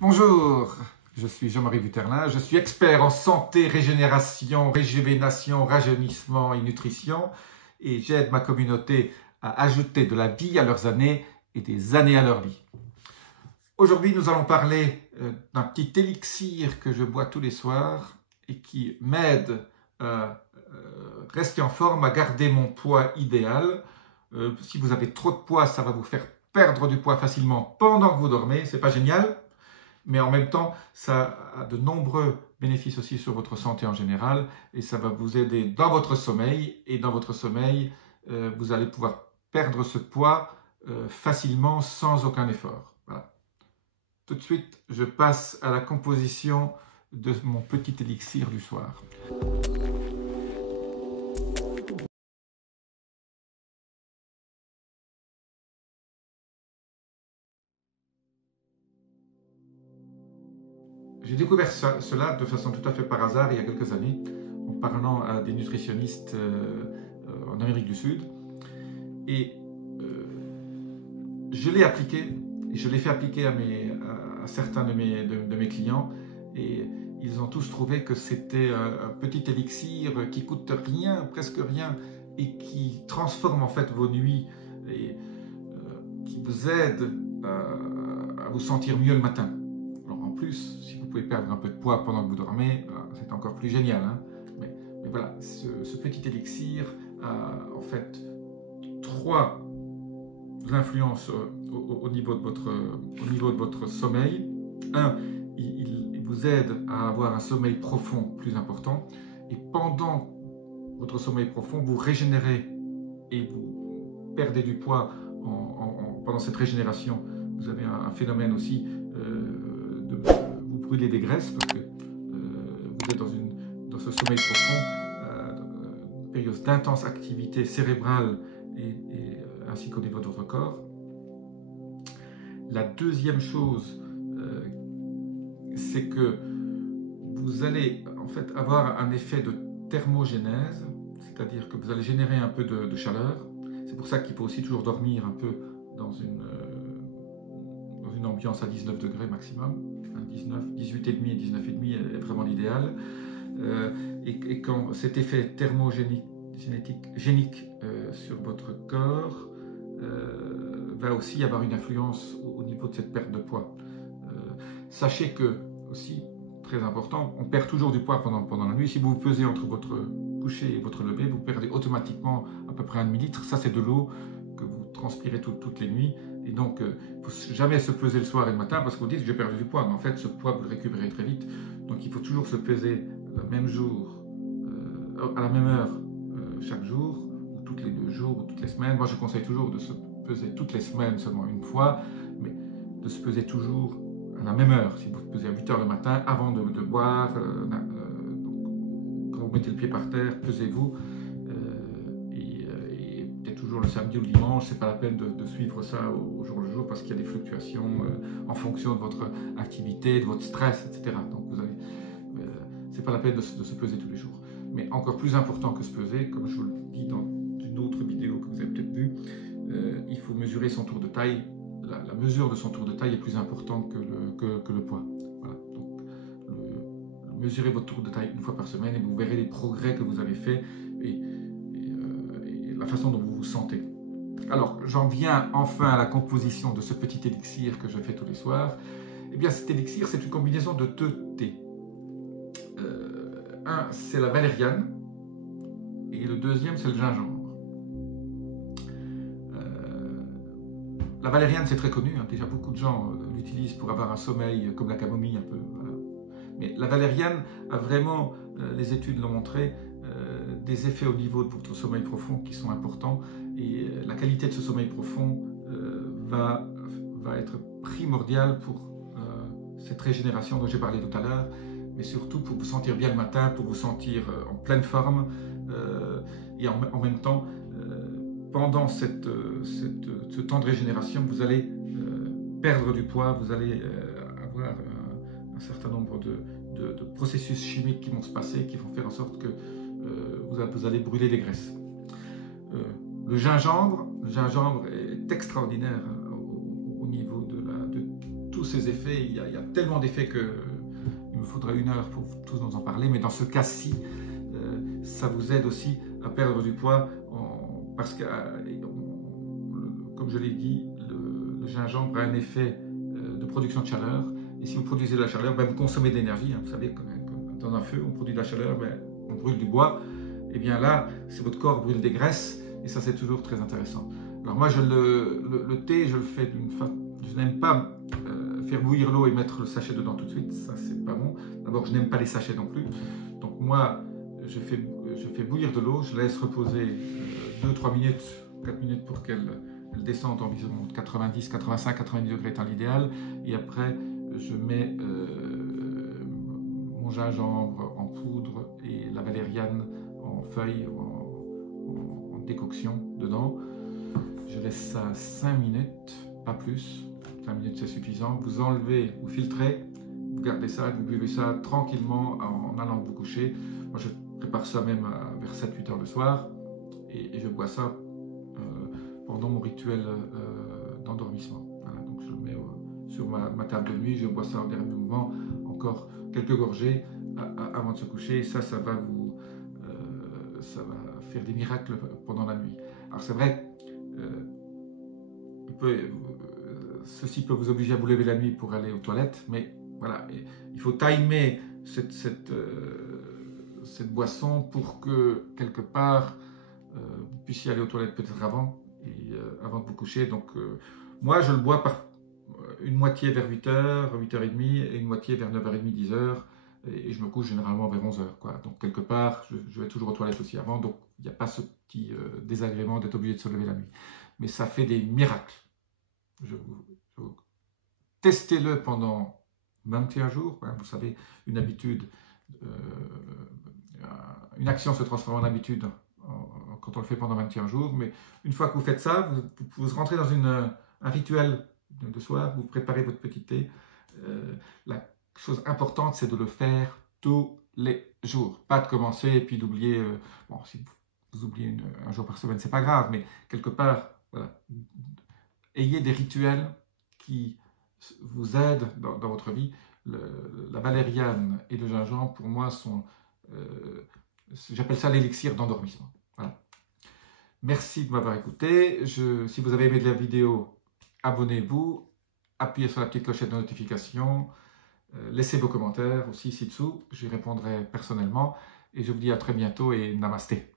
Bonjour, je suis Jean-Marie Vuterlin, je suis expert en santé, régénération, régénération, rajeunissement et nutrition et j'aide ma communauté à ajouter de la vie à leurs années et des années à leur vie. Aujourd'hui, nous allons parler d'un petit élixir que je bois tous les soirs et qui m'aide à rester en forme, à garder mon poids idéal. Si vous avez trop de poids, ça va vous faire perdre du poids facilement pendant que vous dormez, c'est pas génial. Mais en même temps, ça a de nombreux bénéfices aussi sur votre santé en général et ça va vous aider dans votre sommeil. Et dans votre sommeil, vous allez pouvoir perdre ce poids facilement sans aucun effort. Voilà. Tout de suite, je passe à la composition de mon petit élixir du soir. J'ai découvert cela de façon tout à fait par hasard il y a quelques années, en parlant à des nutritionnistes en Amérique du Sud. Et je l'ai appliqué, et je l'ai fait appliquer à certains de mes clients, et ils ont tous trouvé que c'était un petit élixir qui coûte rien, presque rien, et qui transforme en fait vos nuits, et qui vous aide à vous sentir mieux le matin. Alors en plus, si vous pouvez perdre un peu de poids pendant que vous dormez, c'est encore plus génial. Hein, mais voilà, ce petit élixir a en fait trois influences au niveau de votre sommeil. Un, il vous aide à avoir un sommeil profond plus important. Et pendant votre sommeil profond, vous régénérez et vous perdez du poids pendant cette régénération. Vous avez un phénomène aussi de vous brûler des graisses parce que vous êtes dans ce sommeil profond, une période d'intense activité cérébrale ainsi qu'au niveau de votre corps. La deuxième chose, c'est que vous allez en fait avoir un effet de thermogénèse, c'est-à-dire que vous allez générer un peu de chaleur. C'est pour ça qu'il faut aussi toujours dormir un peu dans une ambiance à 19 degrés maximum. 18,5 et 19,5 est vraiment l'idéal. Et quand cet effet thermogénique sur votre corps va aussi avoir une influence au niveau de cette perte de poids. Sachez que, aussi, très important, on perd toujours du poids pendant la nuit. Si vous vous pesez entre votre coucher et votre lever, vous perdez automatiquement à peu près 1 demi-litre. Ça, c'est de l'eau que vous transpirez toutes les nuits. Et donc, il ne faut jamais se peser le soir et le matin parce que vous dites que j'ai perdu du poids. Mais en fait, ce poids, vous le récupérez très vite. Donc, il faut toujours se peser le même jour, à la même heure, chaque jour, ou toutes les 2 jours, ou toutes les semaines. Moi, je conseille toujours de se peser toutes les semaines seulement une fois, mais de se peser toujours à la même heure. Si vous vous pesez à 8 h le matin, avant de boire, donc, quand vous mettez le pied par terre, pesez-vous. Et peut-être toujours le samedi ou le dimanche, c'est pas la peine de suivre ça au jour le jour parce qu'il y a des fluctuations en fonction de votre activité, de votre stress, etc. Donc vous avez, c'est pas la peine de se peser tous les jours. Mais encore plus important que se peser, comme je vous le dis dans une autre vidéo que vous avez peut-être vue, il faut mesurer son tour de taille. La mesure de son tour de taille est plus importante que le poids. Voilà. Donc, mesurez votre tour de taille une fois par semaine et vous verrez les progrès que vous avez faits et la façon dont vous vous sentez. Alors, j'en viens enfin à la composition de ce petit élixir que je fais tous les soirs. Eh bien, cet élixir, c'est une combinaison de 2 thés. Un, c'est la valériane et le deuxième, c'est le gingembre. La valériane, c'est très connu, hein. Déjà beaucoup de gens l'utilisent pour avoir un sommeil comme la camomille un peu. Voilà. Mais la valériane a vraiment, les études l'ont montré, des effets au niveau de votre sommeil profond qui sont importants. Et la qualité de ce sommeil profond va être primordiale pour cette régénération dont j'ai parlé tout à l'heure, mais surtout pour vous sentir bien le matin, pour vous sentir en pleine forme et en même temps, pendant ce temps de régénération, vous allez perdre du poids, vous allez avoir un certain nombre de processus chimiques qui vont se passer, qui vont faire en sorte que vous allez brûler des graisses. Le gingembre est extraordinaire au niveau de tous ces effets. Il y a tellement d'effets qu'il me faudrait 1 heure pour tous nous en parler. Mais dans ce cas-ci, ça vous aide aussi à perdre du poids parce que, comme je l'ai dit, le gingembre a un effet de production de chaleur. Et si vous produisez de la chaleur, ben, vous consommez de l'énergie. Hein. Vous savez, comme dans un feu, on produit de la chaleur, ben, on brûle du bois. Et bien là, c'est votre corps brûle des graisses. Et ça, c'est toujours très intéressant. Alors moi, le thé, je le fais d'une façon... Je n'aime pas faire bouillir l'eau et mettre le sachet dedans tout de suite. Ça, c'est pas bon. D'abord, je n'aime pas les sachets non plus. Donc moi, je fais bouillir de l'eau. Je laisse reposer 2-3 minutes, 4 minutes pour qu'elle descende environ 90, 85, 90 degrés étant l'idéal. Et après, je mets mon gingembre en poudre et la valériane en feuilles, en décoction dedans. Je laisse ça 5 minutes, pas plus. 5 minutes, c'est suffisant. Vous enlevez, vous filtrez, vous gardez ça, vous buvez ça tranquillement en allant vous coucher. Moi, je prépare ça même vers 7-8 heures le soir et je bois ça pendant mon rituel d'endormissement. Voilà, donc je le mets sur ma table de nuit, je bois ça au dernier moment, encore quelques gorgées avant de se coucher. Et ça va faire des miracles pendant la nuit. Alors c'est vrai, ceci peut vous obliger à vous lever la nuit pour aller aux toilettes, mais voilà, il faut timer cette boisson pour que quelque part vous puissiez aller aux toilettes peut-être avant de vous coucher. Donc moi je le bois par une moitié vers 8h, 8h30 et une moitié vers 9h30, 10h et je me couche généralement vers 11h, quoi. Donc quelque part je vais toujours aux toilettes aussi avant, donc il n'y a pas ce petit désagrément d'être obligé de se lever la nuit. Mais ça fait des miracles. Testez-le pendant 21 jours. Vous savez, une habitude, une action se transforme en habitude quand on le fait pendant 21 jours. Mais une fois que vous faites ça, vous rentrez dans un rituel de soir, vous préparez votre petit thé. La chose importante, c'est de le faire tous les jours. Pas de commencer et puis d'oublier. Bon, si vous oubliez un jour par semaine, c'est pas grave, mais quelque part, voilà, ayez des rituels qui vous aident dans votre vie. La valériane et le gingembre, pour moi, sont, j'appelle ça l'élixir d'endormissement. Voilà. Merci de m'avoir écouté. Si vous avez aimé la vidéo, abonnez-vous, appuyez sur la petite clochette de notification, laissez vos commentaires aussi ci-dessous, j'y répondrai personnellement. Et je vous dis à très bientôt et namasté.